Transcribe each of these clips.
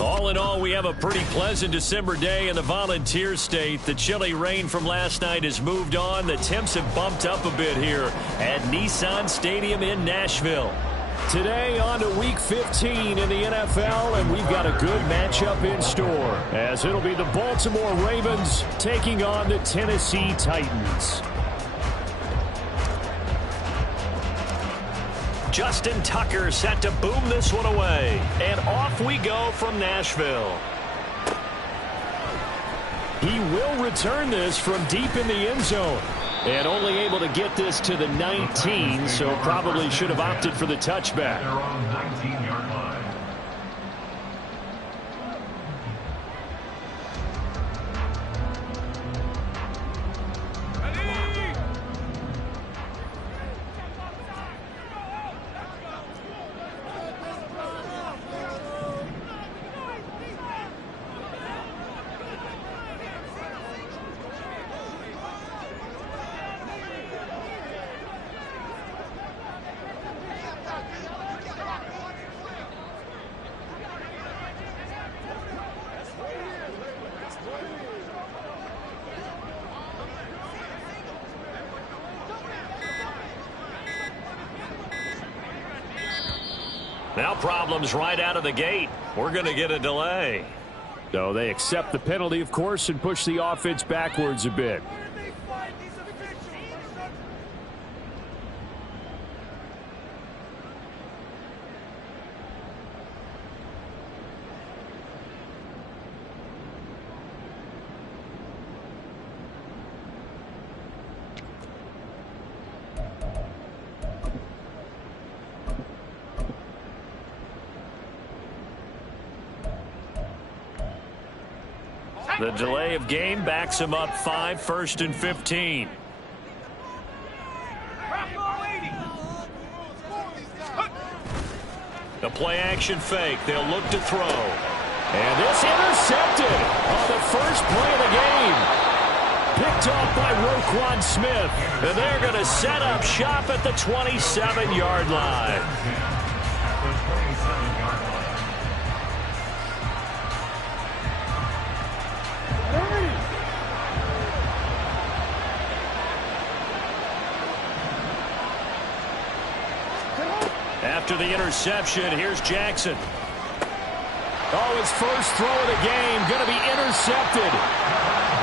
All in all, we have a pretty pleasant December day in the Volunteer State. The chilly rain from last night has moved on. The temps have bumped up a bit here at Nissan Stadium in Nashville. Today on to Week 15 in the NFL, and we've got a good matchup in store, as it'll be the Baltimore Ravens taking on the Tennessee Titans. Justin Tucker set to boom this one away. And off we go from Nashville. He will return this from deep in the end zone. And only able to get this to the 19, so probably should have opted for the touchback. They're on 19-yard line. Now problems right out of the gate. We're going to get a delay. So they accept the penalty, of course, and push the offense backwards a bit. The delay of game backs him up 5, 1st and 15. The play action fake. They'll look to throw. And this intercepted on the first play of the game. Picked off by Roquan Smith. And they're going to set up shop at the 27-yard line. After the interception, here's Jackson. Oh, his first throw of the game going to be intercepted.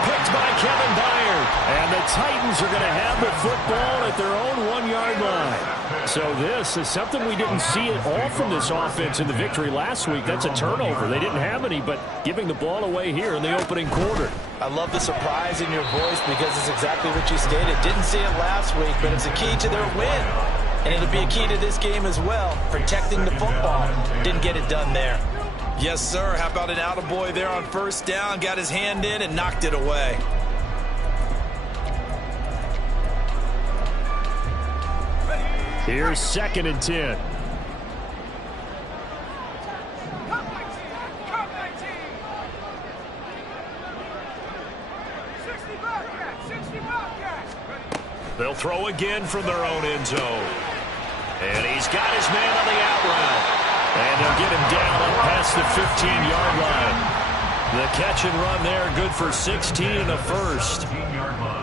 Picked by Kevin Byard. And the Titans are going to have the football at their own 1-yard line. So this is something we didn't see at all from this offense in the victory last week. That's a turnover. They didn't have any, but giving the ball away here in the opening quarter. I love the surprise in your voice because it's exactly what you stated. Didn't see it last week, but it's a key to their win. And it'll be a key to this game as well, protecting the football. Didn't get it done there. Yes, sir. How about an attaboy there on first down? Got his hand in and knocked it away. Here's 2nd and 10. They'll throw again from their own end zone. And he's got his man on the out route. And they'll get him down up past the 15-yard line. The catch and run there, good for 16 and a first.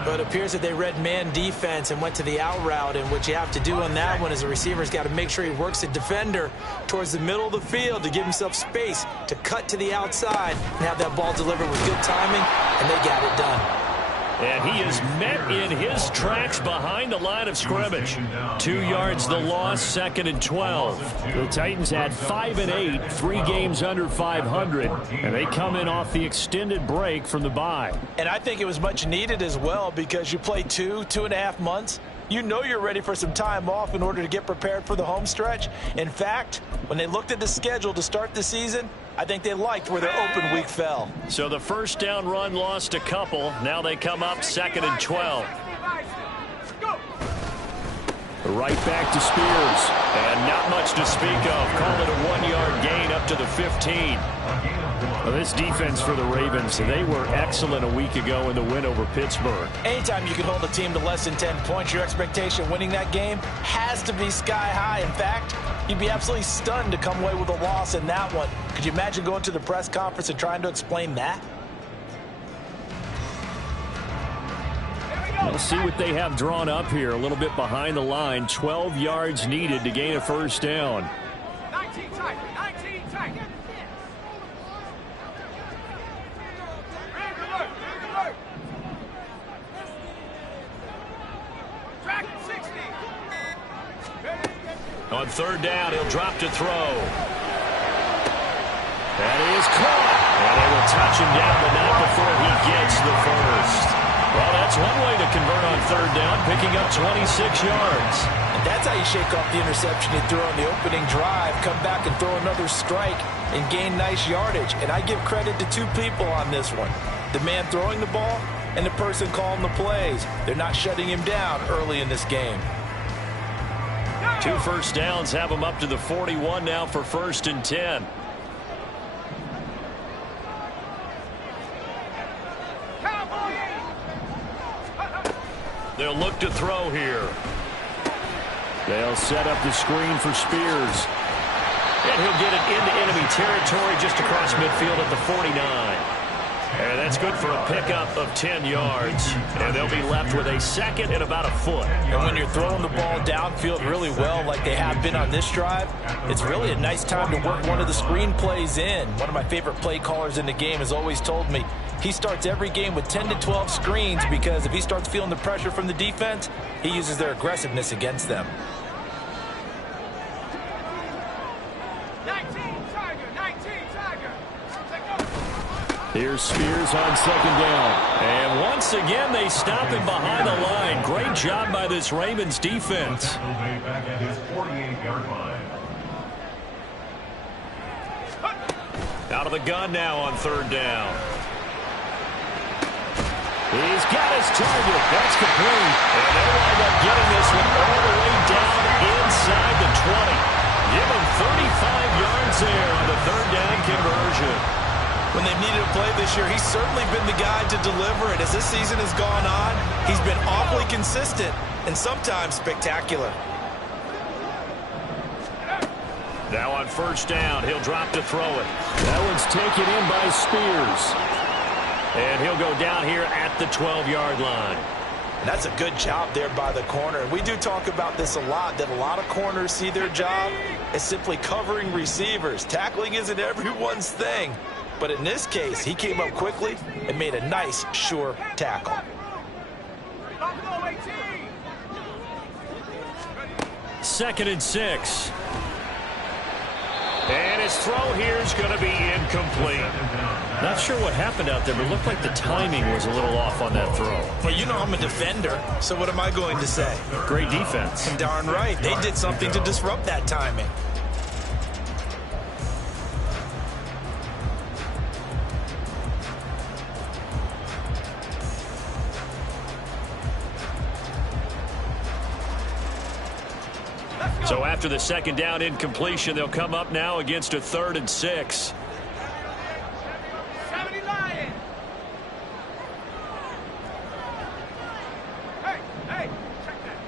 But it appears that they read man defense and went to the out route. And what you have to do on that one is the receiver's got to make sure he works the defender towards the middle of the field to give himself space to cut to the outside and have that ball delivered with good timing, and they got it done. And he is met in his tracks behind the line of scrimmage. 2 yards the loss, 2nd and 12. The Titans had 5 and 8, 3 games under 500, and they come in off the extended break from the bye. And I think it was much needed as well because you play 2.5 months You know you're ready for some time off in order to get prepared for the home stretch. In fact, when they looked at the schedule to start the season, I think they liked where their open week fell. So the first down run lost a couple. Now they come up 2nd and 12. Right back to Spears. And not much to speak of. Call it a 1-yard gain up to the 15. Well, this defense for the Ravens, they were excellent a week ago in the win over Pittsburgh. Anytime you can hold a team to less than 10 points, your expectation winning that game has to be sky high. In fact, you'd be absolutely stunned to come away with a loss in that one. Could you imagine going to the press conference and trying to explain that? We'll see what they have drawn up here. A little bit behind the line. 12 yards needed to gain a first down. 19 tight. 19 tight. Track 60. On 3rd down, he'll drop to throw. That is caught. And they will touch him down, but not before he gets the first. Well, that's one way to convert on 3rd down, picking up 26 yards. And that's how you shake off the interception you threw on the opening drive, come back and throw another strike and gain nice yardage. And I give credit to two people on this one. The man throwing the ball and the person calling the plays. They're not shutting him down early in this game. 2 first downs have him up to the 41 now for 1st and 10. They'll look to throw here. They'll set up the screen for Spears. And he'll get it into enemy territory just across midfield at the 49. And that's good for a pickup of 10 yards. And they'll be left with a 2nd and about a foot. And when you're throwing the ball downfield really well like they have been on this drive, it's really a nice time to work one of the screen plays in. One of my favorite play callers in the game has always told me he starts every game with 10 to 12 screens because if he starts feeling the pressure from the defense, he uses their aggressiveness against them. 19 Tiger. 19 Tiger. Here's Spears on 2nd down. And once again, they stop him behind the line. Great job by this Ravens defense. Back at his 48-yard line. Out of the gun now on 3rd down. He's got his target. That's complete. And they wind up getting this one all the way down inside the 20. Give him 35 yards there on the 3rd down conversion. When they've needed a play this year, he's certainly been the guy to deliver it. As this season has gone on, he's been awfully consistent and sometimes spectacular. Now on 1st down, he'll drop to throw it. That one's taken in by Spears. And he'll go down here at the 12-yard line. And that's a good job there by the corner. And we do talk about this a lot, that a lot of corners see their job as simply covering receivers. Tackling isn't everyone's thing. But in this case, he came up quickly and made a nice, sure tackle. 2nd and 6. And his throw here is going to be incomplete. Not sure what happened out there, but it looked like the timing was a little off on that throw. Well, you know I'm a defender, so what am I going to say? Great defense. Darn right. They did something to disrupt that timing. So after the 2nd down incompletion, they'll come up now against a 3rd and 6. 70 Lion. Hey, check that.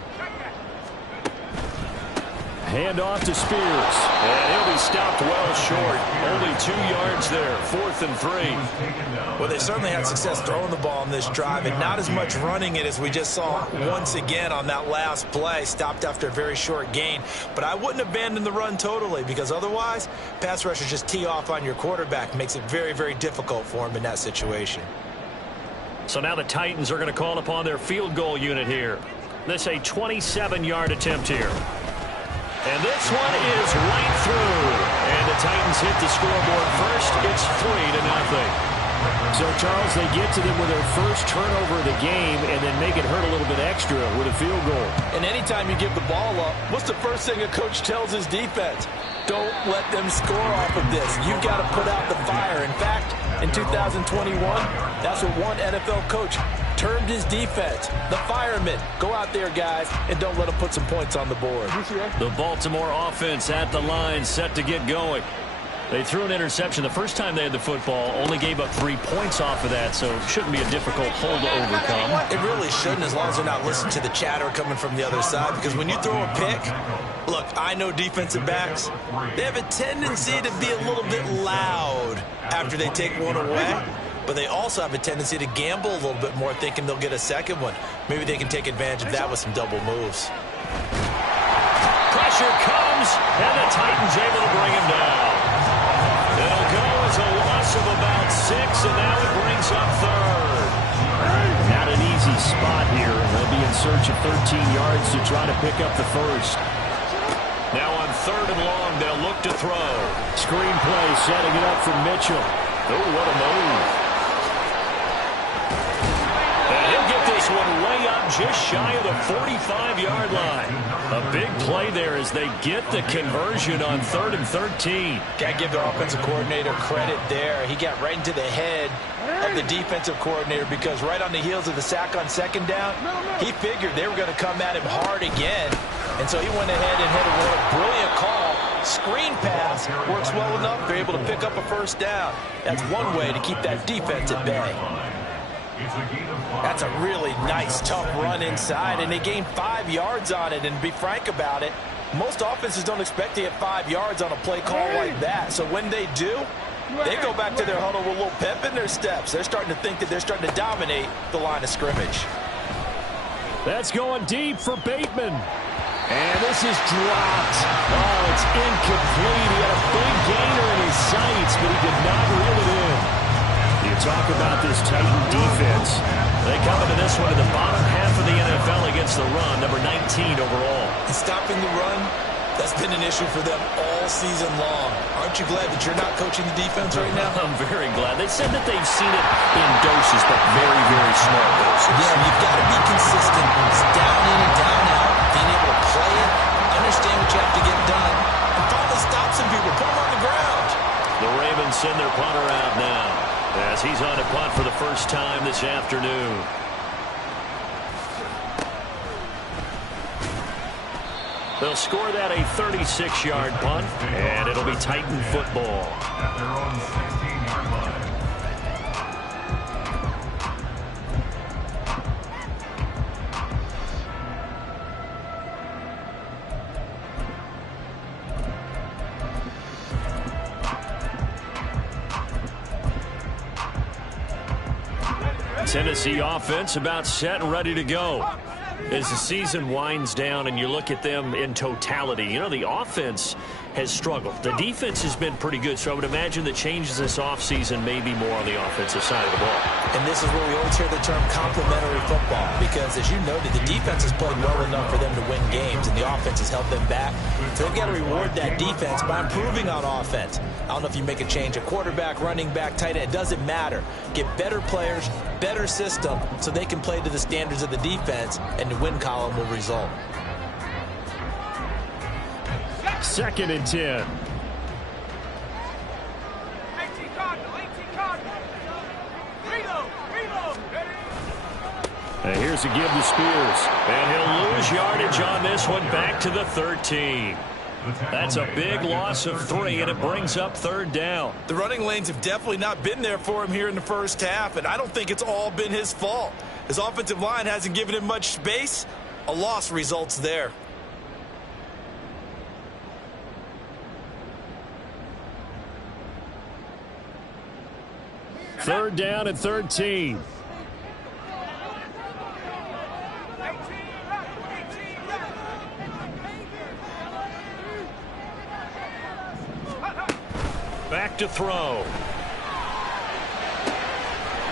Hand off to Spears. And he'll be stopped well short. Only 2 yards there. 4th and 3. Well, they certainly had success throwing the ball on this drive and not as much running it as we just saw once again on that last play. Stopped after a very short gain. But I wouldn't abandon the run totally because otherwise, pass rushers just tee off on your quarterback. Makes it very, very difficult for him in that situation. So now the Titans are going to call upon their field goal unit here. This a 27-yard attempt here. And this one is right through. And the Titans hit the scoreboard first. It's 3-0. So, Charles, they get to them with their first turnover of the game and then make it hurt a little bit extra with a field goal. And anytime you give the ball up, what's the first thing a coach tells his defense? Don't let them score off of this. You've got to put out the fire. In fact, in 2021, that's what one NFL coach termed his defense, the firemen. Go out there, guys, and don't let them put some points on the board. The Baltimore offense at the line, set to get going. They threw an interception the first time they had the football, only gave up 3 points off of that, so it shouldn't be a difficult hole to overcome. It really shouldn't, as long as they're not listening to the chatter coming from the other side, because when you throw a pick, look, I know defensive backs, they have a tendency to be a little bit loud after they take one away, but they also have a tendency to gamble a little bit more, thinking they'll get a second one. Maybe they can take advantage of that with some double moves. Pressure comes, and the Titans able to bring him down. It'll go as a loss of about 6, and now it brings up third. Not an easy spot here. They'll be in search of 13 yards to try to pick up the first. Now on 3rd and long, they'll look to throw. Screen play setting it up for Mitchell. Oh, what a move. And he'll get this one way up just shy of the 45-yard line. A big play there as they get the conversion on 3rd and 13. Got to give their offensive coordinator credit there. He got right into the head of the defensive coordinator, because right on the heels of the sack on 2nd down, he figured they were going to come at him hard again. And so he went ahead and hit a brilliant call. Screen pass works well enough. They're able to pick up a 1st down. That's one way to keep that defense at bay. That's a really nice, tough run inside, and they gained 5 yards on it. And to be frank about it, most offenses don't expect to get 5 yards on a play call like that. So when they do, they go back to their huddle with a little pep in their steps. They're starting to think that they're starting to dominate the line of scrimmage. That's going deep for Bateman. And this is dropped. Oh, it's incomplete. He had a big gainer in his sights, but he did not reel it in. You talk about this Titan defense. They come into this one in the bottom half of the NFL against the run, number 19 overall. And stopping the run, that's been an issue for them all season long. Aren't you glad that you're not coaching the defense right now? I'm very glad. They said that they've seen it in doses, but very, very small doses. Yeah, you've got to be consistent. It's down in and down out. Being able to play it, understand what you have to get done, and finally stop some people, put them on the ground. The Ravens send their punter out now, as he's on a punt for the first time this afternoon. They'll score that a 36-yard punt, and it'll be Titan football. At their own 16-yard line. Tennessee offense about set and ready to go. As the season winds down and you look at them in totality, you know, the offense has struggled. The defense has been pretty good, so I would imagine the changes this offseason may be more on the offensive side of the ball. And this is where we always hear the term complementary football, because as you noted, the defense has played well enough for them to win games, and the offense has held them back. So they've got to reward that defense by improving on offense. I don't know if you make a change, a quarterback, running back, tight end, it doesn't matter. Get better players, better system, so they can play to the standards of the defense, and the win column will result. 2nd and 10. 18 Cardinal, 18 Cardinal. Reload. And here's a give to Spears. And he'll lose yardage on this one, back to the 13. That's a big loss of 3, and it brings up 3rd down. The running lanes have definitely not been there for him here in the first half, and I don't think it's all been his fault. His offensive line hasn't given him much space. A loss results there. 3rd down and 13. Back to throw.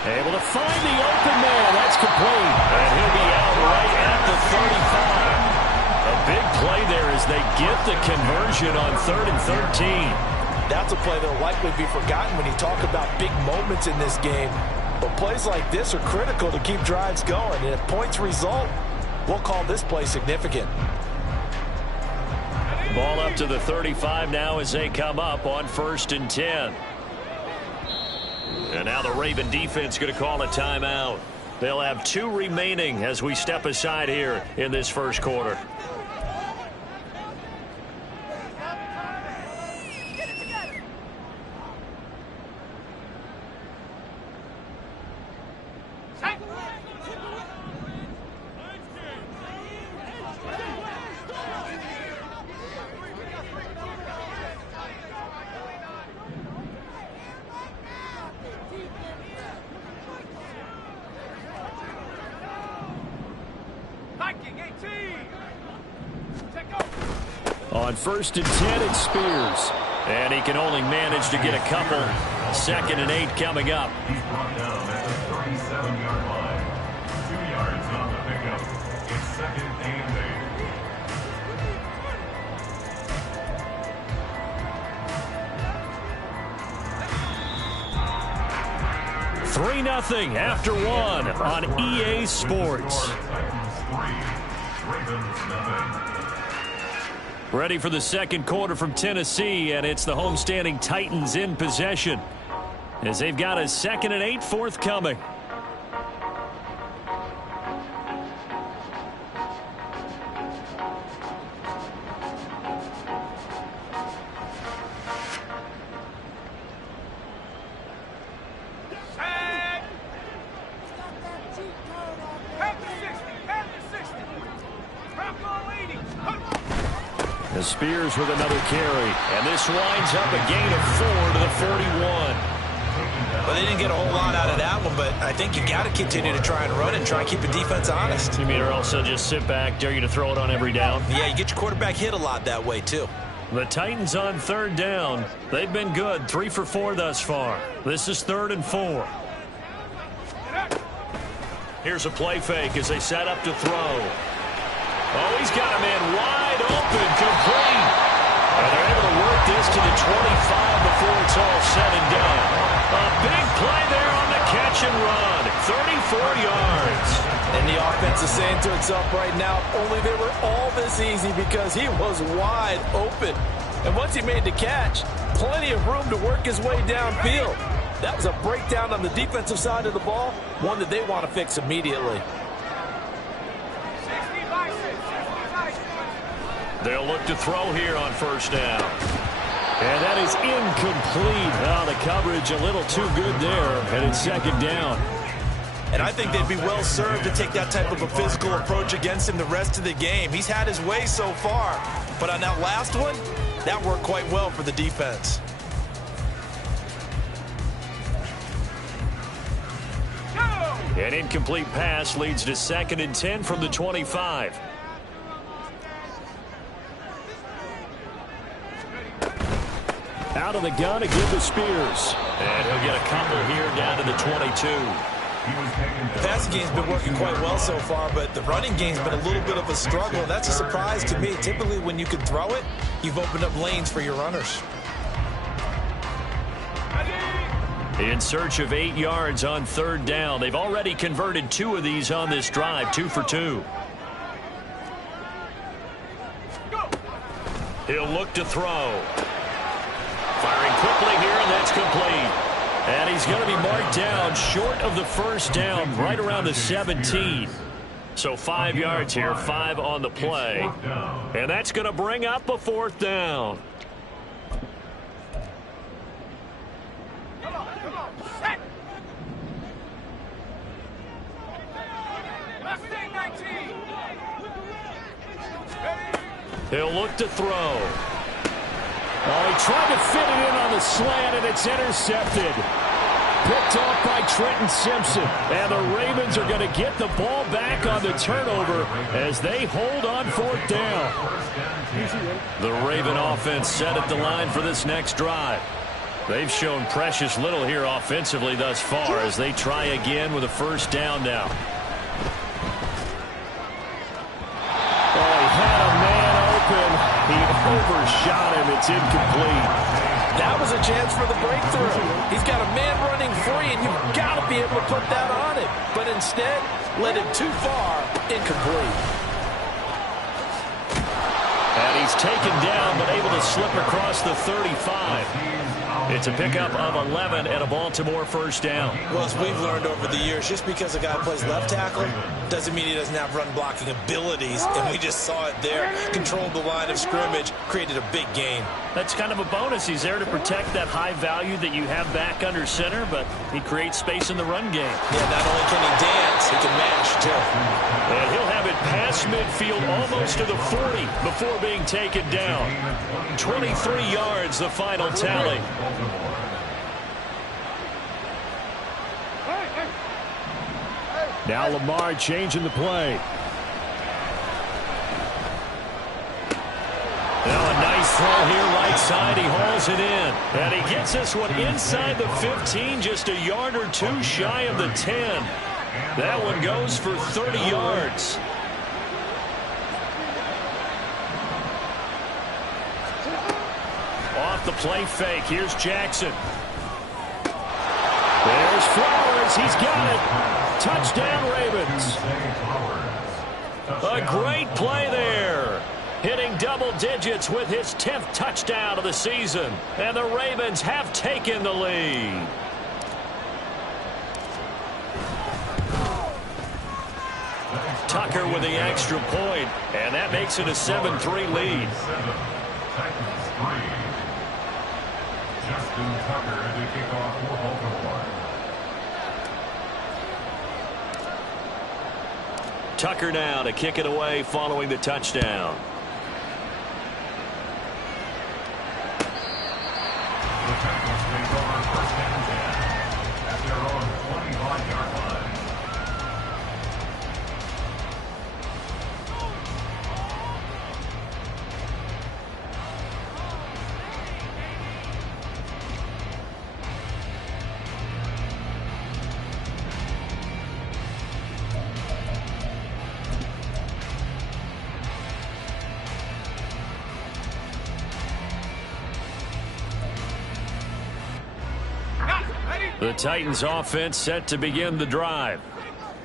Able to find the open man. That's complete. And he'll be out right at the 35. A big play there as they get the conversion on 3rd and 13. That's a play that will likely be forgotten when you talk about big moments in this game. But plays like this are critical to keep drives going. And if points result, we'll call this play significant. Ball up to the 35 now as they come up on 1st and 10. And now the Raven defense going to call a timeout. They'll have 2 remaining as we step aside here in this first quarter. On 1st and 10, it's Spears. And he can only manage to get a couple. 2nd and 8 coming up. He's brought down at the 37-yard line. 2 yards on the pickup. It's 2nd and 3-0 after 1 on EA Sports. Titans 3, Ravens 0. Ready for the second quarter from Tennessee, and it's the homestanding Titans in possession as they've got a 2nd and 8 forthcoming. Spears with another carry, and this winds up a gain of 4 to the 41. Well, they didn't get a whole lot out of that one, but I think you got to continue to try and run and try and keep the defense honest. You mean, or else they'll just sit back, dare you to throw it on every down? Yeah, you get your quarterback hit a lot that way, too. The Titans on 3rd down. They've been good, 3 for 4 thus far. This is 3rd and 4. Here's a play fake as they set up to throw. Oh, he's got a man wide open, complete. And they're able to work this to the 25 before it's all said and done. A big play there on the catch and run. 34 yards. And the offense is saying to itself right now, only they were all this easy because he was wide open. And once he made the catch, plenty of room to work his way downfield. That was a breakdown on the defensive side of the ball, one that they want to fix immediately. They'll look to throw here on 1st down. And that is incomplete. Oh, the coverage a little too good there, and it's 2nd down. And I think they'd be well served to take that type of a physical approach against him the rest of the game. He's had his way so far, but on that last one, that worked quite well for the defense. An incomplete pass leads to 2nd and 10 from the 25. Out of the gun to give to Spears. And he'll get a couple here down to the 22. The passing game's been working quite well so far, but the running game's been a little bit of a struggle. That's a surprise to me. Typically, when you can throw it, you've opened up lanes for your runners. In search of 8 yards on 3rd down. They've already converted 2 of these on this drive, 2 for 2. He'll look to throw. Firing quickly here, and that's complete. And he's going to be marked down short of the 1st down, right around the 17. So 5 yards here, 5 on the play. And that's going to bring up a 4th down. He'll look to throw. Oh, he tried to fit it in on the slant, and it's intercepted. Picked off by Trenton Simpson. And the Ravens are going to get the ball back on the turnover as they hold on 4th down. The Raven offense set at the line for this next drive. They've shown precious little here offensively thus far as they try again with a 1st down now. Oh, he had a man open. He overshot him. It's incomplete. That was a chance for the breakthrough. He's got a man running free, and you've got to be able to put that on him. But instead, led it too far, incomplete. And he's taken down, but able to slip across the 35. It's a pickup of 11 and a Baltimore first down. Well, as we've learned over the years, just because a guy plays left tackle doesn't mean he doesn't have run-blocking abilities, and we just saw it there. Controlled the line of scrimmage, created a big gain. That's kind of a bonus. He's there to protect that high value that you have back under center, but he creates space in the run game. Yeah, not only can he dance, he can mash, too. And he'll have it past midfield almost to the 40 before being taken down. 23 yards, the final tally. Now Lamar changing the play. Now a nice throw here right side. He hauls it in. And he gets this one inside the 15, just a yard or two shy of the 10. That one goes for 30 yards. Off the play fake. Here's Jackson. There's Flowers. He's got it. Touchdown, Ravens. A great play there. Hitting double digits with his 10th touchdown of the season. And the Ravens have taken the lead. Tucker with the extra point, and that makes it a 7-3 lead. Justin Tucker to kick off for Baltimore. Tucker now to kick it away following the touchdown. The Titans take over first and 10 at their own 25-yard line. The Titans offense set to begin the drive.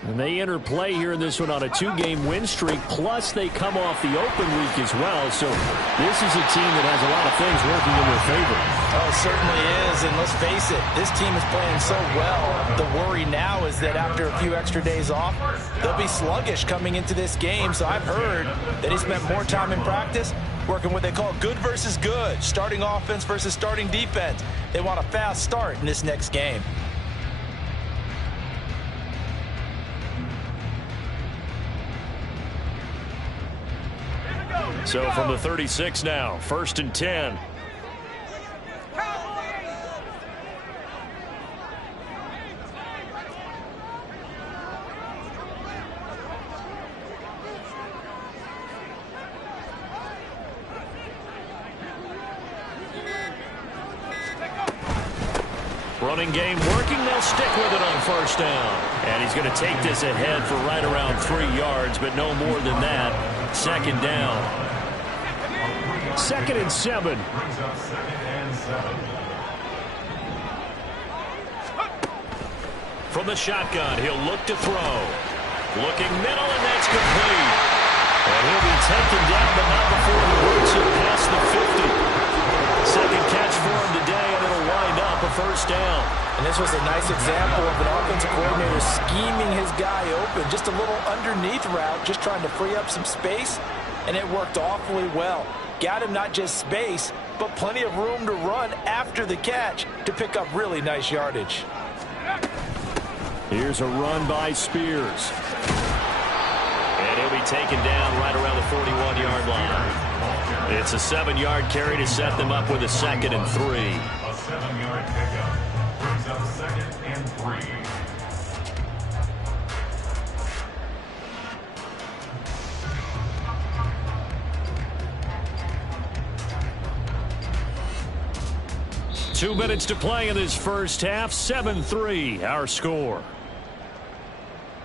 And they enter play here in this one on a 2-game win streak, plus they come off the open week as well. So this is a team that has a lot of things working in their favor. Oh, it certainly is, and let's face it, this team is playing so well. The worry now is that after a few extra days off, they'll be sluggish coming into this game. So I've heard that he spent more time in practice working what they call good versus good, starting offense versus starting defense. They want a fast start in this next game. So from the 36 now, 1st and 10. Running game working. They'll stick with it on 1st down. And he's going to take this ahead for right around 3 yards, but no more than that. 2nd down. 2nd and 7. Brings up 2nd and 7. From the shotgun, he'll look to throw. Looking middle, and that's complete. And he'll be taken down, but not before he works it past the 50. 2nd catch for him today, and it'll wind up a 1st down. And this was a nice example of an offensive coordinator scheming his guy open. Just a little underneath route, just trying to free up some space, and it worked awfully well. Got him not just space, but plenty of room to run after the catch to pick up really nice yardage. Here's a run by Spears. And he'll be taken down right around the 41-yard line. It's a 7-yard carry to set them up with a 2nd and 3. A 7-yard pickup brings up 2nd and 3. Two minutes to play in this first half. 7-3, our score.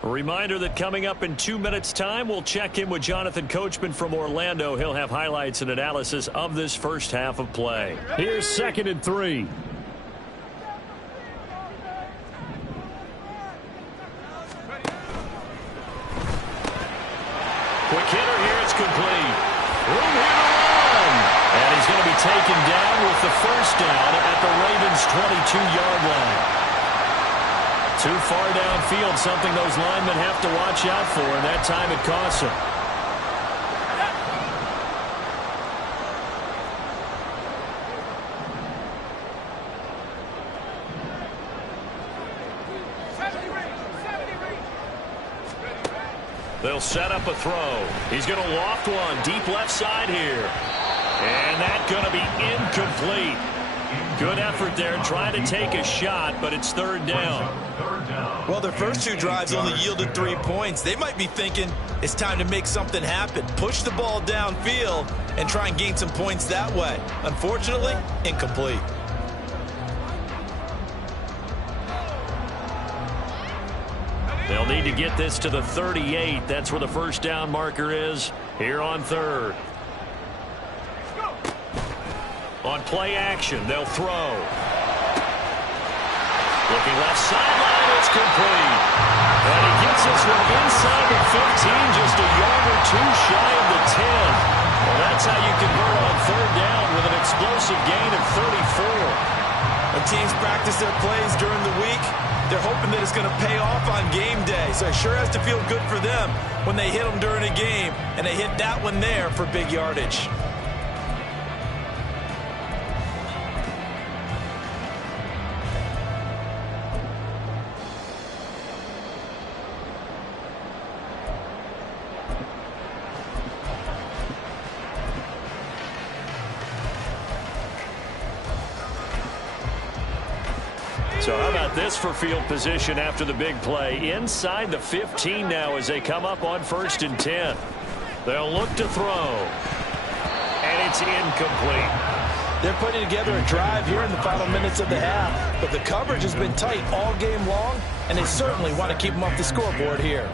A reminder that coming up in 2 minutes' time, we'll check in with Jonathan Coachman from Orlando. He'll have highlights and analysis of this first half of play. Here's 2nd and 3. Quick hitter here, it's complete. Room here to run. And he's going to be taken down with the first down at the Ravens' 22-yard line. Too far downfield, something those linemen have to watch out for, and that time it costs them. They'll set up a throw. He's going to loft one deep left side here. And that's going to be incomplete. Good effort there trying to take a shot, but it's 3rd down. Well, their first 2 drives only yielded 3 points. They might be thinking it's time to make something happen. Push the ball downfield and try and gain some points that way. Unfortunately, incomplete. They'll need to get this to the 38. That's where the first down marker is here on 3rd. On play action, they'll throw. Looking left sideline, it's complete. And he gets this one inside the 15, just a yard or 2 shy of the 10. Well, that's how you convert on 3rd down with an explosive gain of 34. When teams practice their plays during the week, they're hoping that it's going to pay off on game day. So it sure has to feel good for them when they hit them during a game, and they hit that one there for big yardage. So how about this for field position after the big play? Inside the 15 now as they come up on 1st and 10. They'll look to throw. And it's incomplete. They're putting together a drive here in the final minutes of the half, but the coverage has been tight all game long, and they certainly want to keep them off the scoreboard here.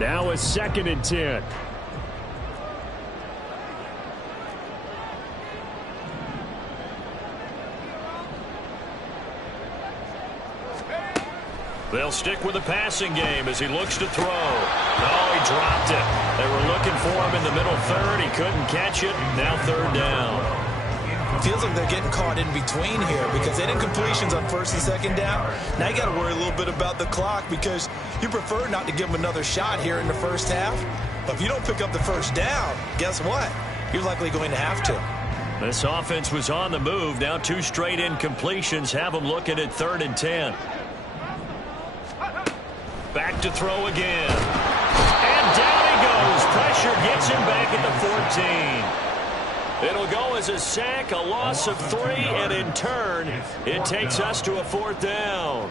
Now a 2nd and 10. They'll stick with the passing game as he looks to throw. No, he dropped it. They were looking for him in the middle 3rd. He couldn't catch it. Now 3rd down. Feels like they're getting caught in between here because they didn't completions on 1st and 2nd down. Now you got to worry a little bit about the clock because you prefer not to give them another shot here in the first half. But if you don't pick up the first down, guess what? You're likely going to have to. This offense was on the move. Now 2 straight incompletions have them looking at 3rd and 10. Back to throw again. And down he goes. Pressure gets him back at the 14. It'll go as a sack, a loss of 3, and in turn, it takes us to a 4th down.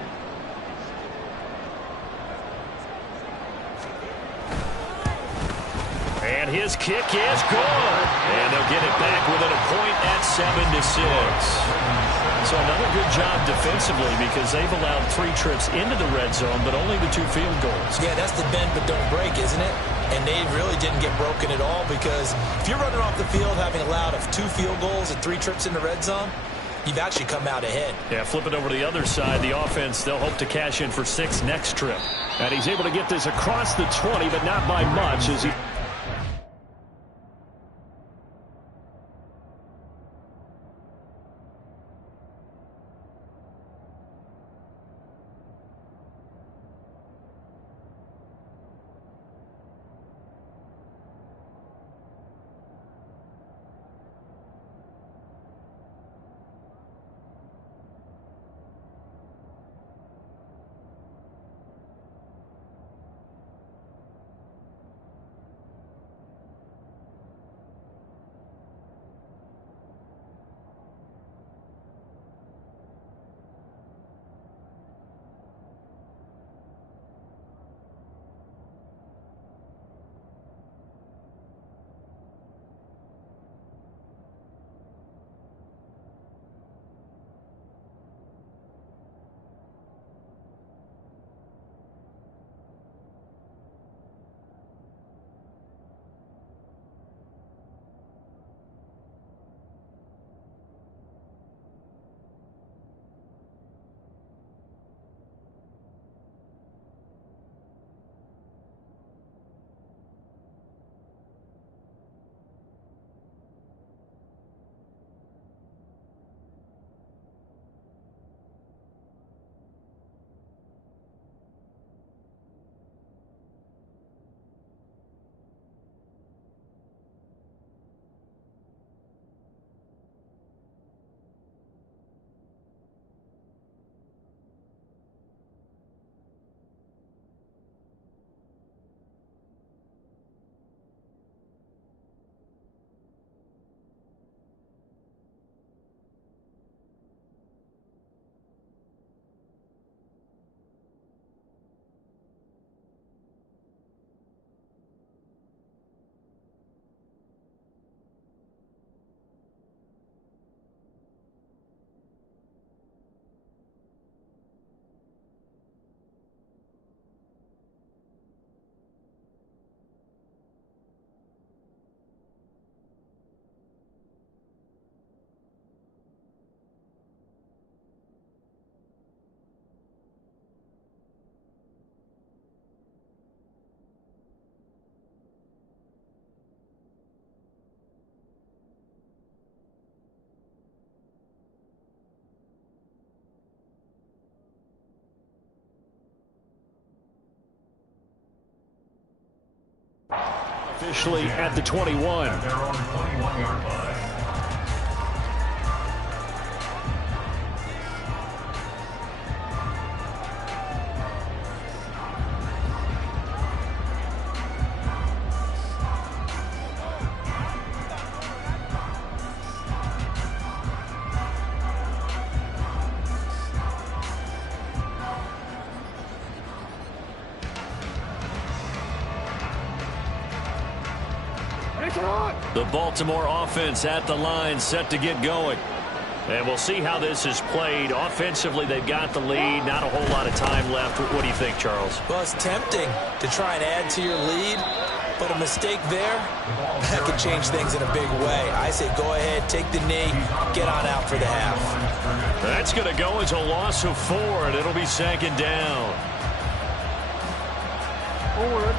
And his kick is good. And they'll get it back within a point at 7-6. So another good job defensively because they've allowed 3 trips into the red zone, but only the 2 field goals. Yeah, that's the bend but don't break, isn't it? And they really didn't get broken at all because if you're running off the field having allowed 2 field goals and 3 trips in the red zone, you've actually come out ahead. Yeah, flip it over to the other side. The offense, they'll hope to cash in for 6 next trip. And he's able to get this across the 20, but not by much as he... Officially at the 21. At their own 21-yard line. The Baltimore offense at the line, set to get going. And we'll see how this is played. Offensively, they've got the lead. Not a whole lot of time left. What do you think, Charles? Well, it's tempting to try and add to your lead, but a mistake there, that could change things in a big way. I say go ahead, take the knee, get on out for the half. That's going to go as a loss of 4, and it'll be second down. Forward.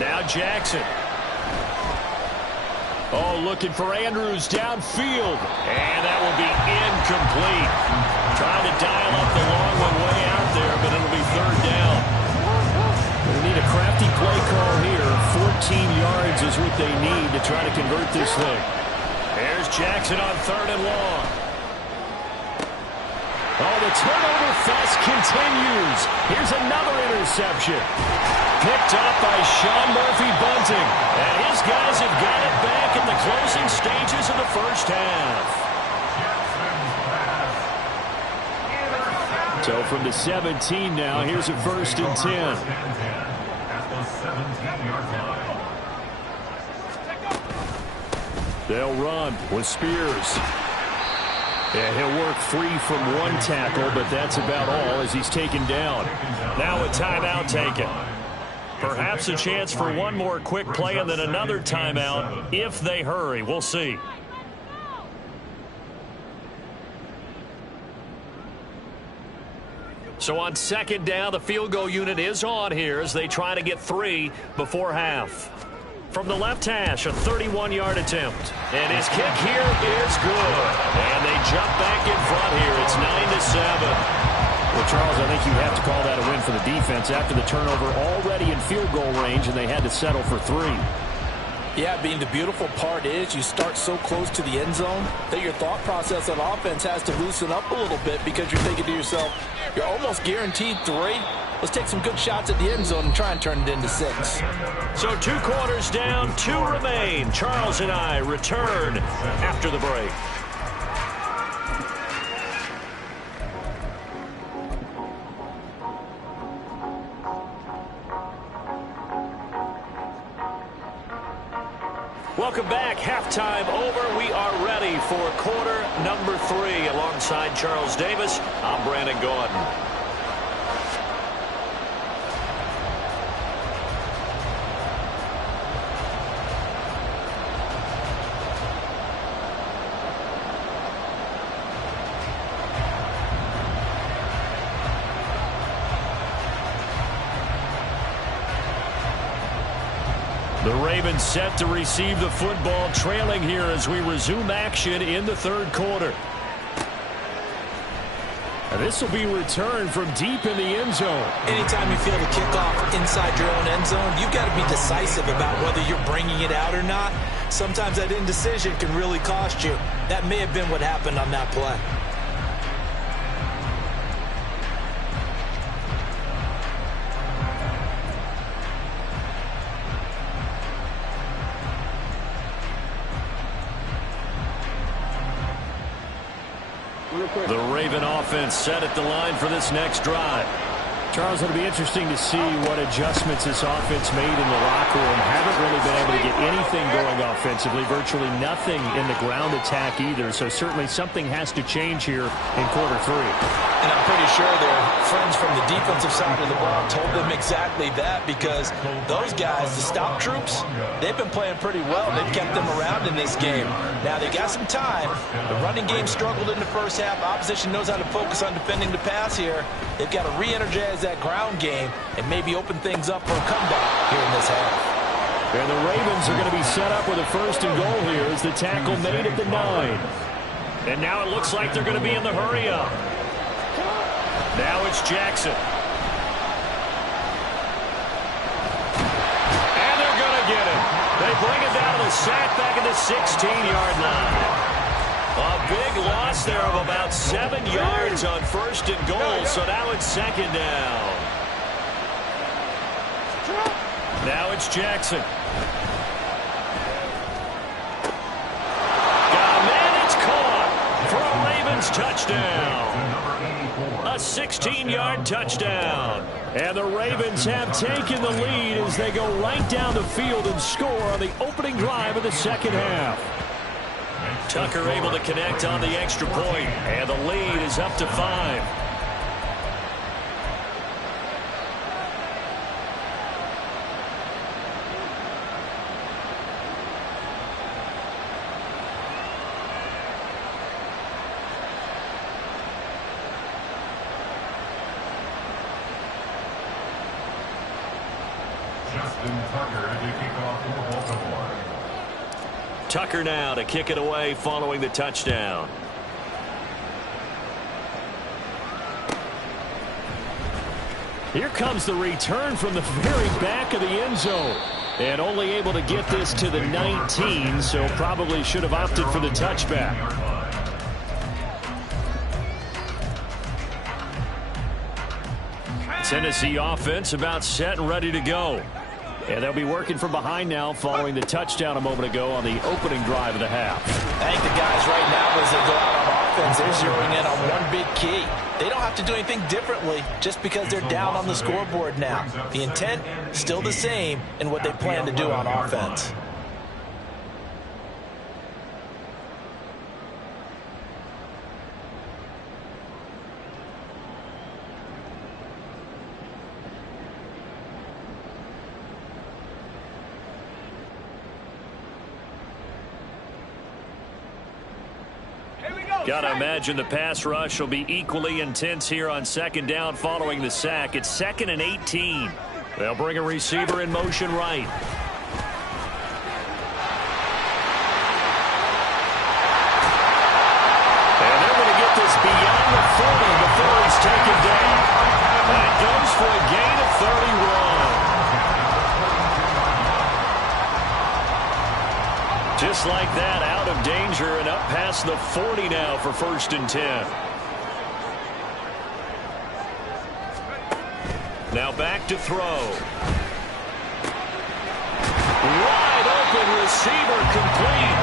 Now Jackson. Oh, looking for Andrews downfield. And that will be incomplete. Trying to dial up the long one way out there, but it'll be third down. They need a crafty play call here. 14 yards is what they need to try to convert this thing. There's Jackson on third and long. Oh, the turnover fest continues. Here's another interception. Picked up by Sean Murphy-Bunting. And his guys have got it back in the closing stages of the first half. So from the 17 now, here's a 1st and 10. At the 17-yard line. They'll run with Spears. Yeah, he'll work free from one tackle, but that's about all as he's taken down. Now a timeout taken. Perhaps a chance for one more quick play and then another timeout if they hurry. We'll see. So on second down, the field goal unit is on here as they try to get 3 before half. From the left hash, a 31-yard attempt. And his kick here is good. And they jump back in front here. It's 9-7. Well, Charles, I think you have to call that a win for the defense after the turnover already in field goal range, and they had to settle for 3. Yeah, being the beautiful part is you start so close to the end zone that your thought process on offense has to loosen up a little bit because you're thinking to yourself, you're almost guaranteed 3. Let's take some good shots at the end zone and try and turn it into 6. So 2 quarters down, 2 remain. Charles and I return after the break. Welcome back. Halftime over. We are ready for quarter number 3. Alongside Charles Davis, I'm Brandon Gordon. The Ravens set to receive the football, trailing here as we resume action in the third quarter. And this will be returned from deep in the end zone. Anytime you feel the kickoff inside your own end zone, you've got to be decisive about whether you're bringing it out or not. Sometimes that indecision can really cost you. That may have been what happened on that play. The Raven offense set at the line for this next drive. Charles, it'll be interesting to see what adjustments this offense made in the locker room. Haven't really been able to get anything going offensively. Virtually nothing in the ground attack either. So certainly something has to change here in quarter 3. And I'm pretty sure their friends from the defensive side of the ball told them exactly that, because those guys, the stop troops, they've been playing pretty well. They've kept them around in this game. Now they got some time. The running game struggled in the first half. Opposition knows how to focus on defending the pass here. They've got to re-energize that ground game and maybe open things up for a comeback here in this half. And the Ravens are going to be set up with a 1st and goal here as the tackle made at the 9. And now it looks like they're going to be in the hurry-up. Now it's Jackson. And they're going to get it. They bring it down to the sack back at the 16-yard line. A big loss there of about 7 yards on 1st and goal, so now it's 2nd down. Now it's Jackson. Got a man, it's caught for a Ravens touchdown. A 16-yard touchdown. And the Ravens have taken the lead as they go right down the field and score on the opening drive of the 2nd half. Tucker able to connect on the extra point, and the lead is up to 5. Tucker now to kick it away following the touchdown. Here comes the return from the very back of the end zone. And only able to get this to the 19, so probably should have opted for the touchback. Tennessee offense about set and ready to go. And they'll be working from behind now following the touchdown a moment ago on the opening drive of the half. I think the guys right now, as they go out on offense, they're zeroing in on one big key. They don't have to do anything differently just because they're down on the scoreboard now. The intent, still the same in what they plan to do on offense. Got to imagine the pass rush will be equally intense here on 2nd down following the sack. It's 2nd and 18. They'll bring a receiver in motion right. And they're going to get this beyond the 40 before he's taken down. That goes for a gain of 31. Just like that, out of danger and up past the 40 now for 1st and 10. Now back to throw. Wide open receiver complete.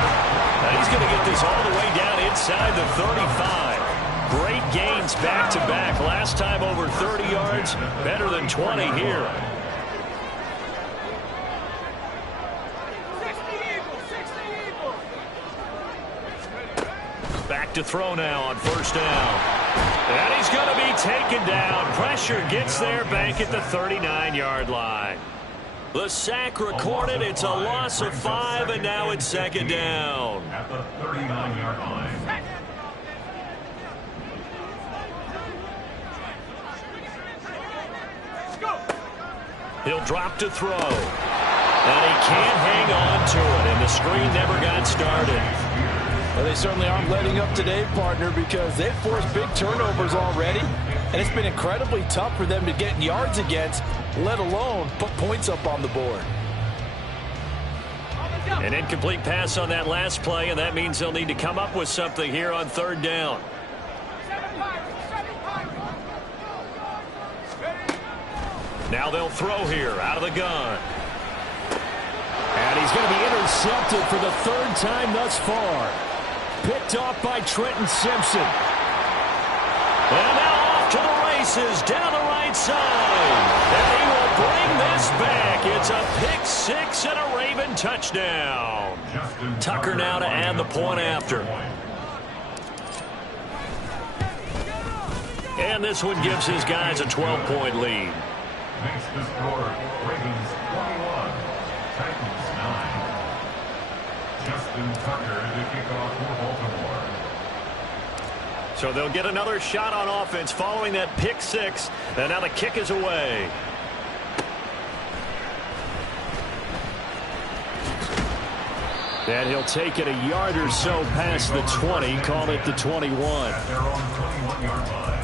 Now he's going to get this all the way down inside the 35. Great gains back-to-back. Last time over 30 yards, better than 20 here. Back to throw now on 1st down. And he's going to be taken down. Pressure gets there back at the 39-yard line. The sack recorded. It's a loss of 5, and now it's 2nd down. At the 39-yard line. He'll drop to throw. And he can't hang on to it, and the screen never got started. Well, they certainly aren't letting up today, partner, because they've forced big turnovers already, and it's been incredibly tough for them to get yards against, let alone put points up on the board. An incomplete pass on that last play, and that means they'll need to come up with something here on 3rd down. Now they'll throw here out of the gun. And he's going to be intercepted for the 3rd time thus far. Picked off by Trenton Simpson. And now off to the races down the right side. And he will bring this back. It's a pick 6 and a Raven touchdown. Tucker now to add the point after. And this one gives his guys a 12-point lead. Makes the score Ravens 21, Titans 9. Justin Tucker to kick off for Baltimore. So they'll get another shot on offense following that pick 6. And now the kick is away. And he'll take it a yard or so past the 20. Call it the 21. At their own 21-yard line.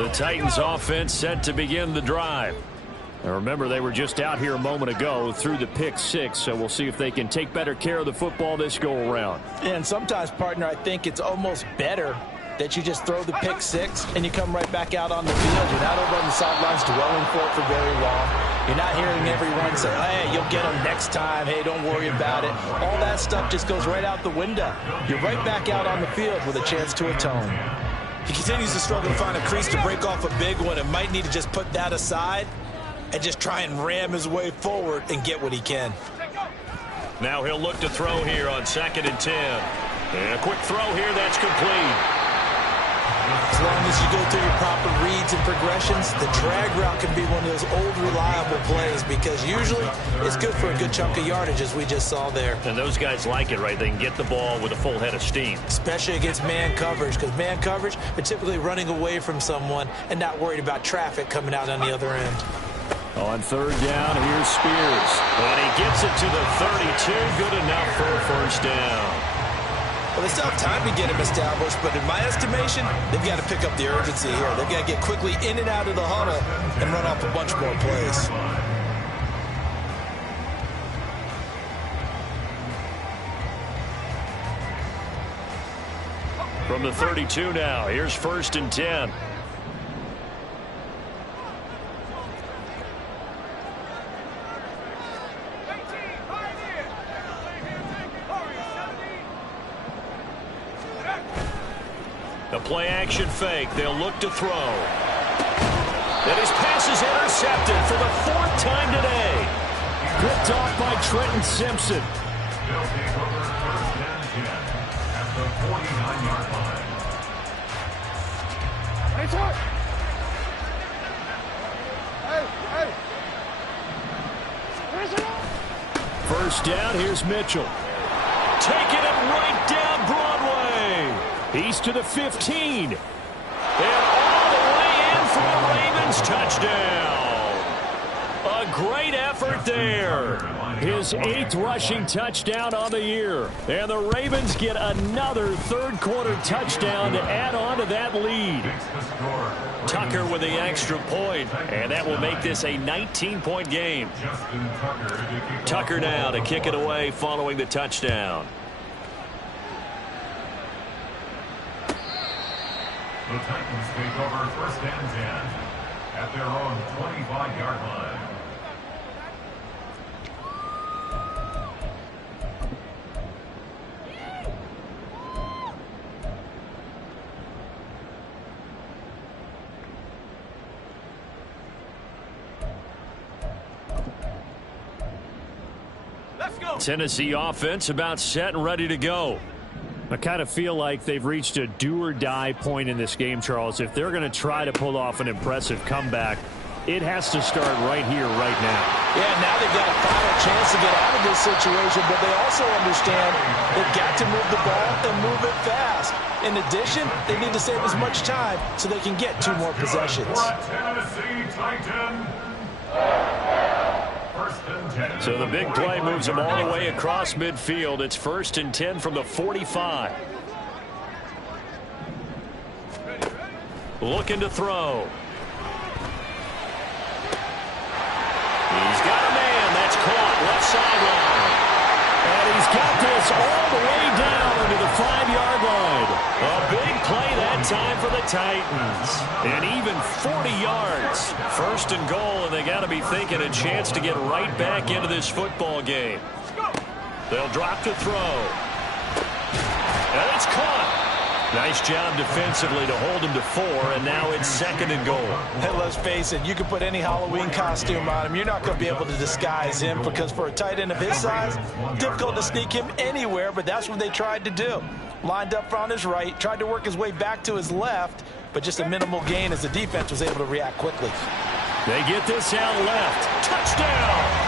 The Titans offense set to begin the drive. Now remember, they were just out here a moment ago through the pick six, so we'll see if they can take better care of the football this go around. And sometimes, partner, I think it's almost better that you just throw the pick six and you come right back out on the field. You're not over on the sidelines dwelling for it for very long. You're not hearing everyone say, hey, you'll get them next time. Hey, don't worry about it. All that stuff just goes right out the window. You're right back out on the field with a chance to atone. He continues to struggle to find a crease to break off a big one and might need to just put that aside and just try and ram his way forward and get what he can. Now he'll look to throw here on 2nd and 10. And a quick throw here, that's complete. As long as you go through your proper reads and progressions, the drag route can be one of those old reliable plays because usually it's good for a good chunk of yardage, as we just saw there. And those guys like it, right? They can get the ball with a full head of steam. Especially against man coverage, because man coverage, they're typically running away from someone and not worried about traffic coming out on the other end. On 3rd down, here's Spears. And he gets it to the 32. Good enough for a first down. Well, they still have time to get him established, but in my estimation, they've got to pick up the urgency here. They've got to get quickly in and out of the huddle and run off a bunch more plays. From the 32 now, here's 1st and 10. The play action fake. They'll look to throw. And his pass is intercepted for the 4th time today. Picked off by Trenton Simpson. They'll take over 1st and 10 at the 49-yard line. First down, here's Mitchell. Taking it right down Broadway. He's to the 15. And all the way in for a Ravens touchdown. A great effort there. His 8th rushing touchdown on the year. And the Ravens get another 3rd quarter touchdown to add on to that lead. Tucker with the extra point, and that will make this a 19-point game. Tucker now to kick it away following the touchdown. The Titans take over 1st and 10 at their own 25-yard line. Let's go. Tennessee offense about set and ready to go. I kind of feel like they've reached a do-or-die point in this game, Charles. If they're going to try to pull off an impressive comeback, it has to start right here, right now. Yeah, now they've got a final chance to get out of this situation, but they also understand they've got to move the ball and move it fast. In addition, they need to save as much time so they can get 2 more possessions. Tennessee Titan. So the big play moves them all the way across midfield. It's 1st and 10 from the 45. Looking to throw. He's got a man. That's caught left sideline. And he's got this all the way down to the 5-yard line. A big play that time for the Titans. And even 40 yards. 1st and goal, and they got to be thinking a chance to get right back into this football game. They'll drop to throw. And it's caught. Nice job defensively to hold him to 4, and now it's 2nd and goal. And let's face it, you can put any Halloween costume on him. You're not going to be able to disguise him because for a tight end of his size, difficult to sneak him anywhere, but that's what they tried to do. Lined up on his right, tried to work his way back to his left, but just a minimal gain as the defense was able to react quickly. They get this out left. Touchdown!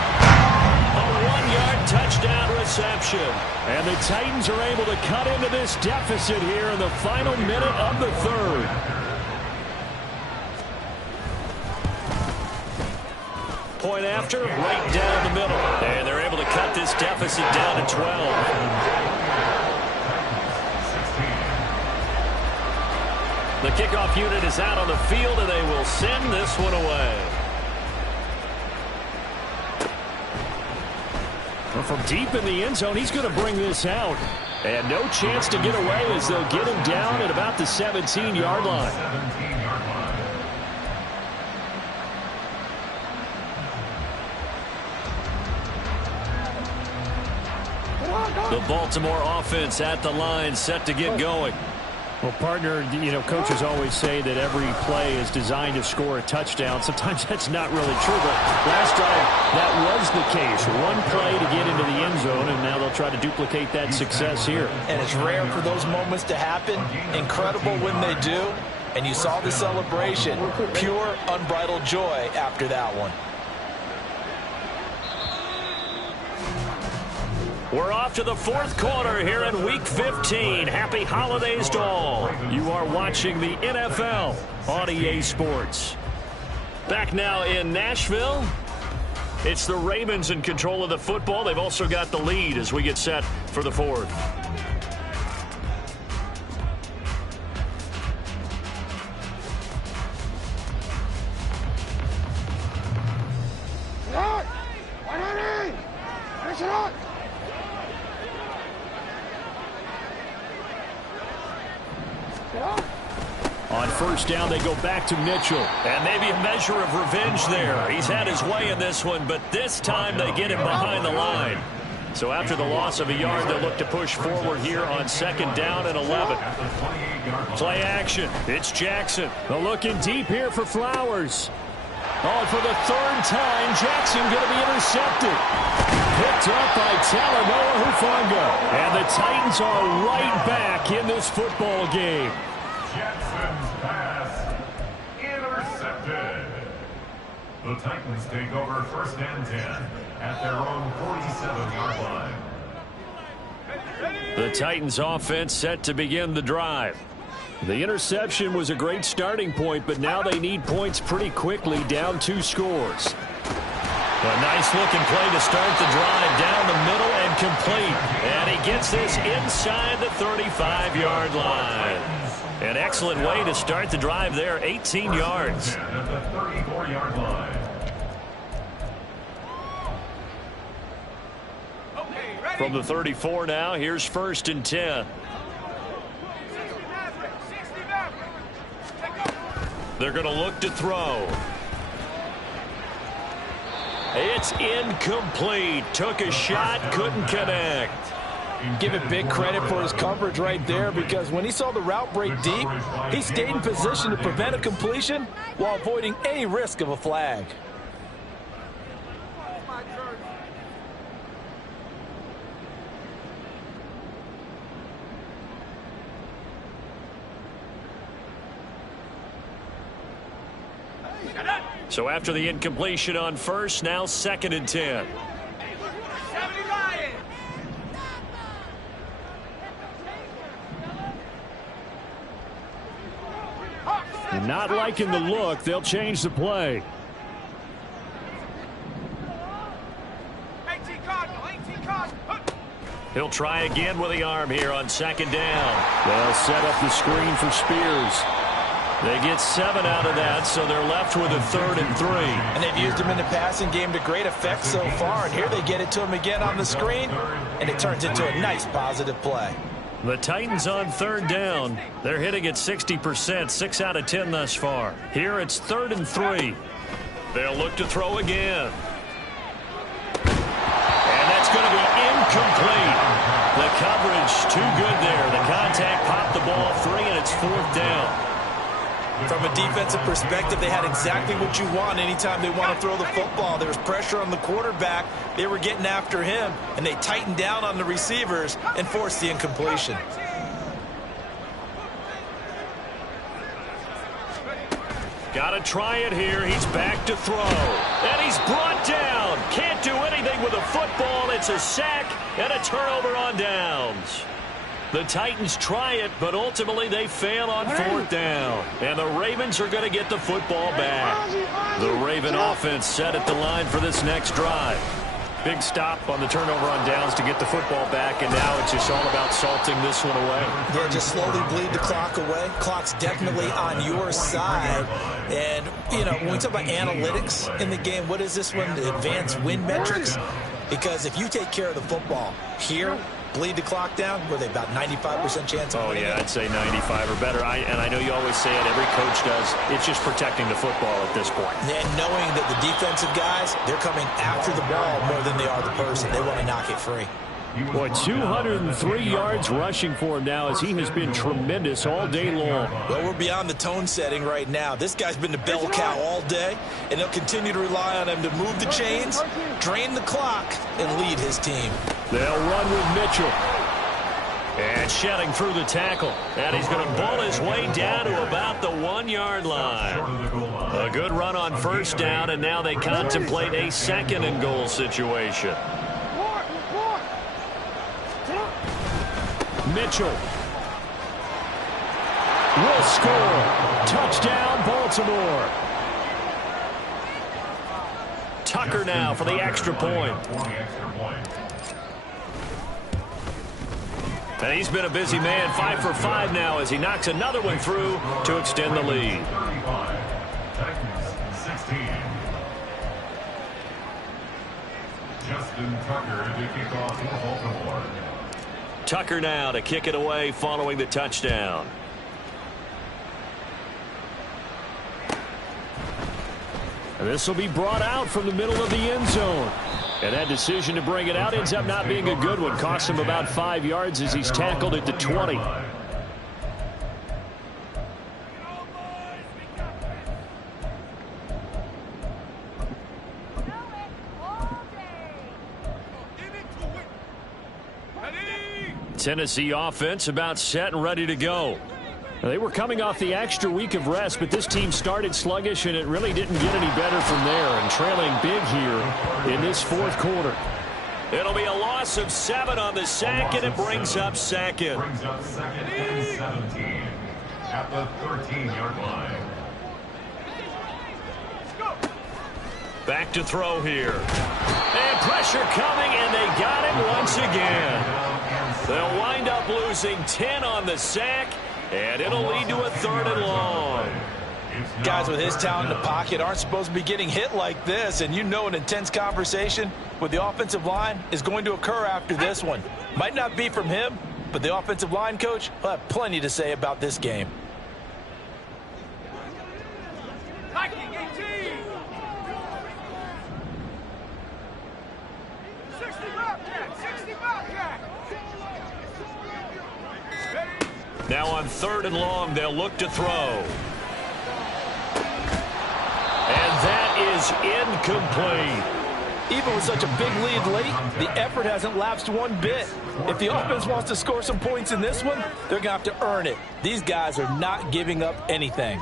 A 1-yard touchdown reception. And the Titans are able to cut into this deficit here in the final minute of the 3rd. Point after, right down the middle. And they're able to cut this deficit down to 12. The kickoff unit is out on the field, and they will send this one away. Well, from deep in the end zone, he's going to bring this out. And no chance to get away as they'll get him down at about the 17-yard line. 17-yard line. The Baltimore offense at the line, set to get going. Well, partner, coaches always say that every play is designed to score a touchdown. Sometimes that's not really true, but last drive, that was the case. One play to get into the end zone, and now they'll try to duplicate that success here. And it's rare for those moments to happen. Incredible when they do. And you saw the celebration. Pure, unbridled joy after that one. We're off to the fourth quarter here in Week 15. Happy holidays to all. You are watching the NFL on EA Sports. Back now in Nashville. It's the Ravens in control of the football. They've also got the lead as we get set for the fourth. On first down, they go back to Mitchell. And maybe a measure of revenge there. He's had his way in this one, but this time they get him behind the line. So after the loss of a yard, they'll look to push forward here on second down and 11. Play action. It's Jackson. The looking deep here for Flowers. Oh, for the third time, Jackson going to be intercepted. Picked up by Talanoa Hufanga. And the Titans are right back in this football game. Jackson's pass intercepted. The Titans take over first and 10 at their own 47-yard line. The Titans offense set to begin the drive. The interception was a great starting point, but now they need points pretty quickly, down 2 scores. A nice-looking play to start the drive down the middle and complete. And he gets this inside the 35-yard line. An excellent way to start the drive there, 18 yards. At the 34-yard line. From the 34 now, here's first and 10. They're going to look to throw. It's incomplete. Took a shot, couldn't connect. Give it big credit for his coverage right there, because when he saw the route break deep, he stayed in position to prevent a completion while avoiding any risk of a flag. So after the incompletion on first, now second and 10. Not liking the look, they'll change the play. He'll try again with the arm here on second down. They'll set up the screen for Spears. They get 7 out of that, so they're left with a 3rd and 3. And they've used him in the passing game to great effect so far. And here they get it to him again on the screen, and it turns into a nice positive play. The Titans on 3rd down. They're hitting at 60%, 6 out of 10 thus far. Here it's 3rd and 3. They'll look to throw again. And that's going to be incomplete. The coverage too good there. The contact popped the ball free, and it's 4th down. From a defensive perspective, they had exactly what you want anytime they want to throw the football. There was pressure on the quarterback. They were getting after him, and they tightened down on the receivers and forced the incompletion. Got to try it here. He's back to throw. And he's brought down. Can't do anything with the football. It's a sack and a turnover on downs. The Titans try it, but ultimately they fail on 4th down. And the Ravens are going to get the football back. The Raven offense set at the line for this next drive. Big stop on the turnover on downs to get the football back, and now it's just all about salting this one away. Yeah, just slowly bleed the clock away. Clock's definitely on your side. And, you know, when we talk about analytics in the game, what is this one? The advanced win metrics? Because if you take care of the football here, bleed the clock down, were they about 95% chance of winning it? I'd say 95 or better. And I know you always say it, every coach does. It's just protecting the football at this point. And knowing that the defensive guys, they're coming after the ball more than they are the person. They want to knock it free. Boy, 203 yards rushing for him now as he has been tremendous all day long. Well, we're beyond the tone setting right now. This guy's been the bell cow all day, and they'll continue to rely on him to move the chains, drain the clock, and lead his team. They'll run with Mitchell. And shedding through the tackle. And he's going to bull his way down to about the 1-yard line. A good run on first down, and now they contemplate a second-and-goal situation. Mitchell will score. Touchdown, Baltimore. Tucker now for the extra point. And he's been a busy man, 5 for 5 now as he knocks another one through to extend the lead. Justin Tucker to kick off for Baltimore. Tucker now to kick it away following the touchdown. And this will be brought out from the middle of the end zone. And that decision to bring it out ends up not being a good one. Costs him about 5 yards as he's tackled at the 20. Tennessee offense about set and ready to go. They were coming off the extra week of rest, but this team started sluggish, and it really didn't get any better from there, and trailing big here in this fourth quarter. It'll be a loss of 7 on the sack, and it brings up second. Brings up second and 17 at the 13-yard line. Back to throw here. And pressure coming, and they got it once again. They'll wind up losing 10 on the sack, and it'll lead to a 3rd and long. Guys with his talent in the pocket aren't supposed to be getting hit like this, and you know an intense conversation with the offensive line is going to occur after this one. Might not be from him, but the offensive line coach will have plenty to say about this game. Now on 3rd and long, they'll look to throw. And that is incomplete. Even with such a big lead late, the effort hasn't lapsed one bit. If the offense wants to score some points in this one, they're going to have to earn it. These guys are not giving up anything.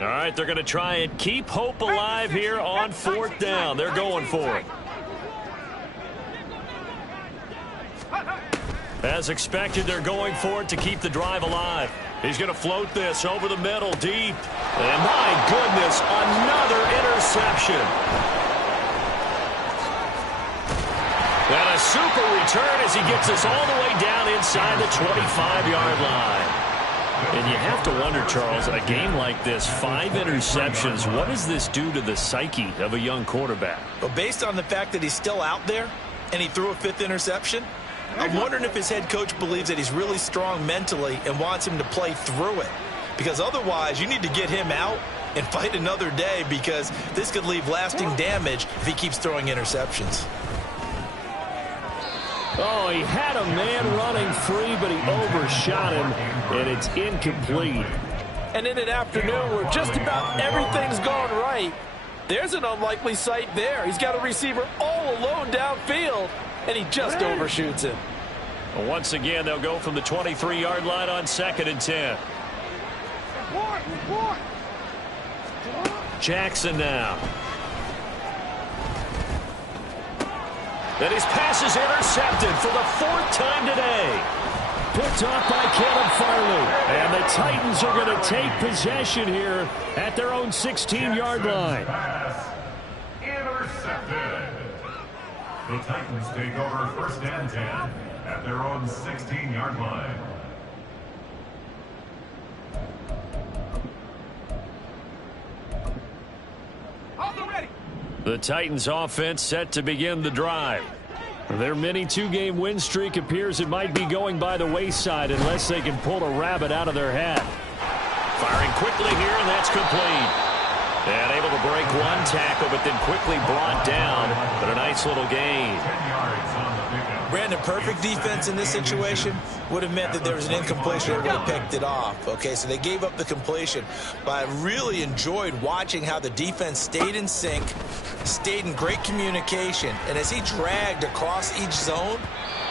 All right, they're going to try and keep hope alive here on 4th down. They're going for it. As expected, they're going for it to keep the drive alive. He's going to float this over the middle, deep. And my goodness, another interception. And a super return as he gets us all the way down inside the 25-yard line. And you have to wonder, Charles, a game like this, 5 interceptions, what does this do to the psyche of a young quarterback? Well, based on the fact that he's still out there and he threw a 5th interception, I'm wondering if his head coach believes that he's really strong mentally and wants him to play through it. Because otherwise, you need to get him out and fight another day, because this could leave lasting damage if he keeps throwing interceptions. Oh, he had a man running free, but he overshot him, and it's incomplete. And in an afternoon where just about everything's gone right, there's an unlikely sight there. He's got a receiver all alone downfield, and he just overshoots him. Well, once again, they'll go from the 23-yard line on 2nd and 10. Jackson now. And his pass is intercepted for the 4th time today. Picked off by Caleb Farley. And the Titans are going to take possession here at their own 16-yard line. Intercepted. intercepted. The Titans take over 1st and 10 at their own 16-yard line. The Titans offense set to begin the drive. Their mini two-game win streak appears it might be going by the wayside unless they can pull a rabbit out of their hat. Firing quickly here, and that's complete. And able to break one tackle, but then quickly brought down. But a nice little gain. 10 yards on the pickup. Brandon, perfect defense in this situation would have meant that there was an incompletion and would have picked it off. Okay, so they gave up the completion. But I really enjoyed watching how the defense stayed in sync, stayed in great communication. And as he dragged across each zone,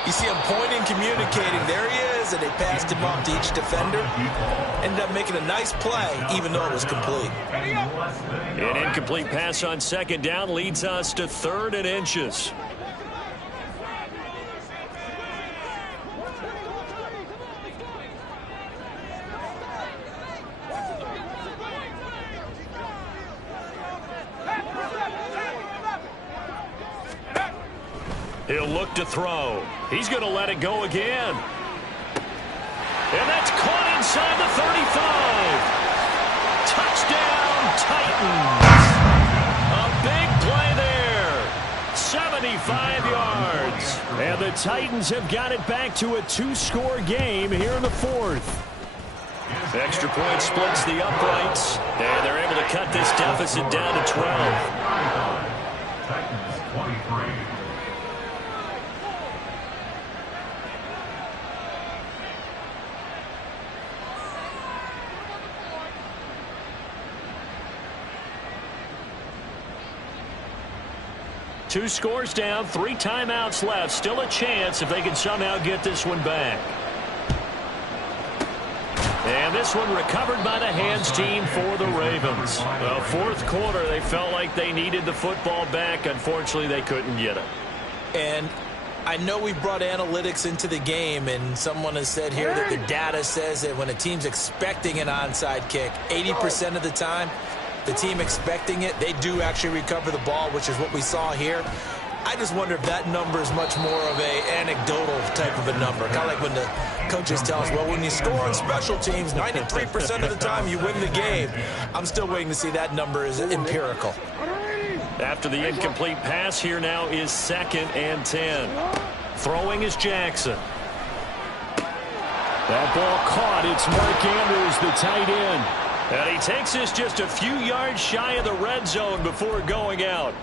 you see him pointing, communicating. There he is, and they passed him off to each defender. Ended up making a nice play, even though it was complete. An incomplete pass on 2nd down leads us to 3rd and inches. He'll look to throw. He's going to let it go again. And that's caught inside the 35. Touchdown, Titans. A big play there. 75 yards. And the Titans have got it back to a 2-score game here in the 4th. Extra point splits the uprights. And they're able to cut this deficit down to 12. Titans 23. Two scores down, 3 timeouts left. Still a chance if they can somehow get this one back. And this one recovered by the hands team for the Ravens. Well, 4th quarter, they felt like they needed the football back. Unfortunately, they couldn't get it. And I know we brought analytics into the game, and someone has said here that the data says that when a team's expecting an onside kick, 80% of the time, the team expecting it, they do actually recover the ball, which is what we saw here. I just wonder if that number is much more of a anecdotal type of a number. Kind of like when the coaches tell us, well, when you score on special teams, 93% of the time you win the game. I'm still waiting to see that number is empirical. After the incomplete pass, here now is 2nd and 10. Throwing is Jackson. That ball caught. It's Mark Andrews, the tight end. And he takes this just a few yards shy of the red zone before going out.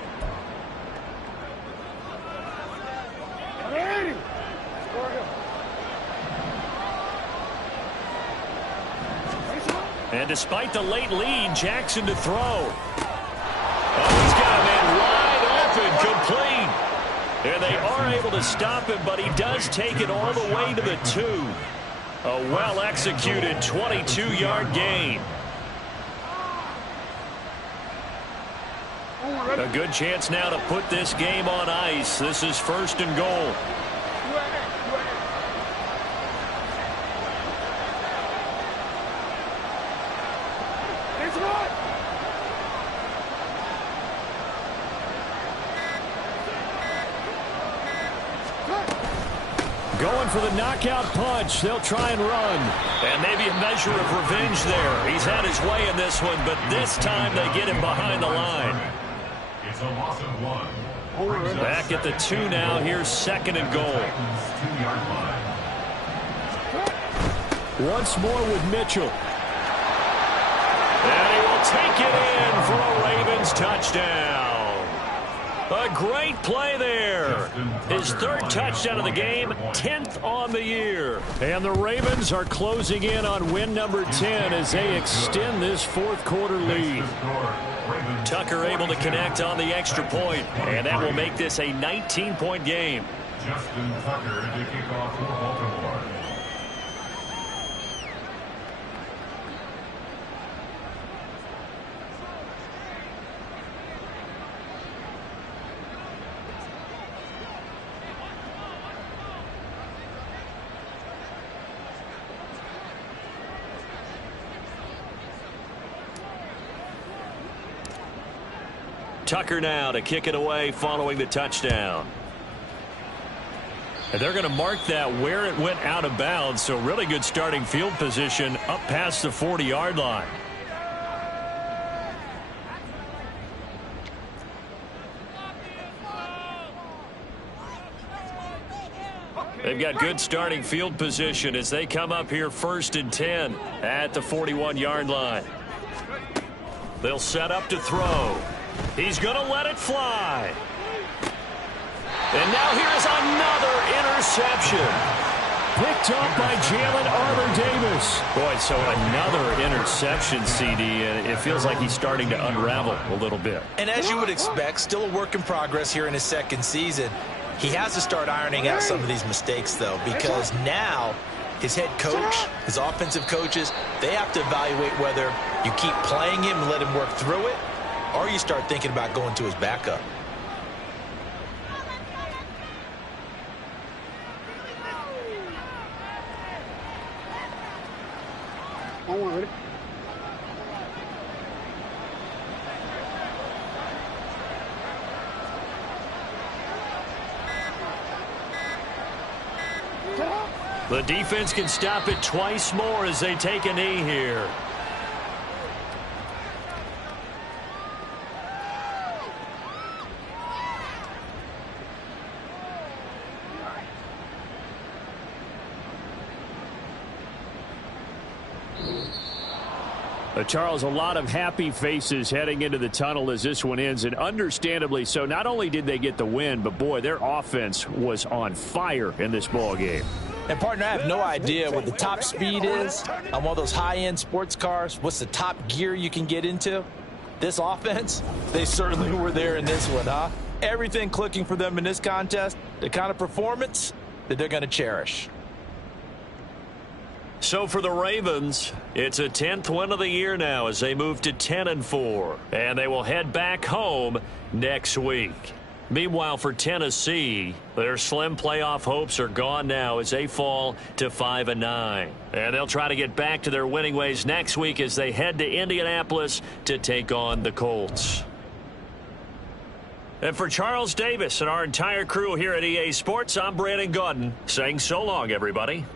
And despite the late lead, Jackson to throw. Oh, he's got a man wide open, complete. And they are able to stop him, but he does take it all the way to the 2. A well-executed 22-yard gain. A good chance now to put this game on ice. This is 1st and goal. Going for the knockout punch. They'll try and run. And maybe a measure of revenge there. He's had his way in this one, but this time they get him behind the line. It's a loss of 1. Back at the 2 now. Here's 2nd and goal. 2-yard line. Once more with Mitchell. And he will take it in for a Ravens touchdown. A great play there. His 3rd touchdown of the game, 10th on the year. And the Ravens are closing in on win number 10 as they extend this 4th quarter lead. Tucker able to connect on the extra point, and that will make this a 19-point game. Justin Tucker to kick off for Baltimore. Tucker now to kick it away following the touchdown. And they're going to mark that where it went out of bounds, so really good starting field position up past the 40-yard line. They've got good starting field position as they come up here 1st and 10 at the 41-yard line. They'll set up to throw. He's going to let it fly. And now here's another interception. Picked up by Jalen Armour-Davis. Boy, so another interception, CD, and it feels like he's starting to unravel a little bit. And as you would expect, still a work in progress here in his second season. He has to start ironing out some of these mistakes, though, because now his head coach, his offensive coaches, they have to evaluate whether you keep playing him and let him work through it, or you start thinking about going to his backup. The defense can stop it twice more as they take a knee here. Charles, a lot of happy faces heading into the tunnel as this one ends, and understandably so. Not only did they get the win, but boy, their offense was on fire in this ball game. And, partner, I have no idea what the top speed is on one of those high-end sports cars. What's the top gear you can get into? This offense, they certainly were there in this one, huh? Everything clicking for them in this contest, the kind of performance that they're going to cherish. So for the Ravens, it's a 10th win of the year now as they move to 10-4, and they will head back home next week. Meanwhile, for Tennessee, their slim playoff hopes are gone now as they fall to 5-9. And they'll try to get back to their winning ways next week as they head to Indianapolis to take on the Colts. And for Charles Davis and our entire crew here at EA Sports, I'm Brandon Gaudin saying so long, everybody.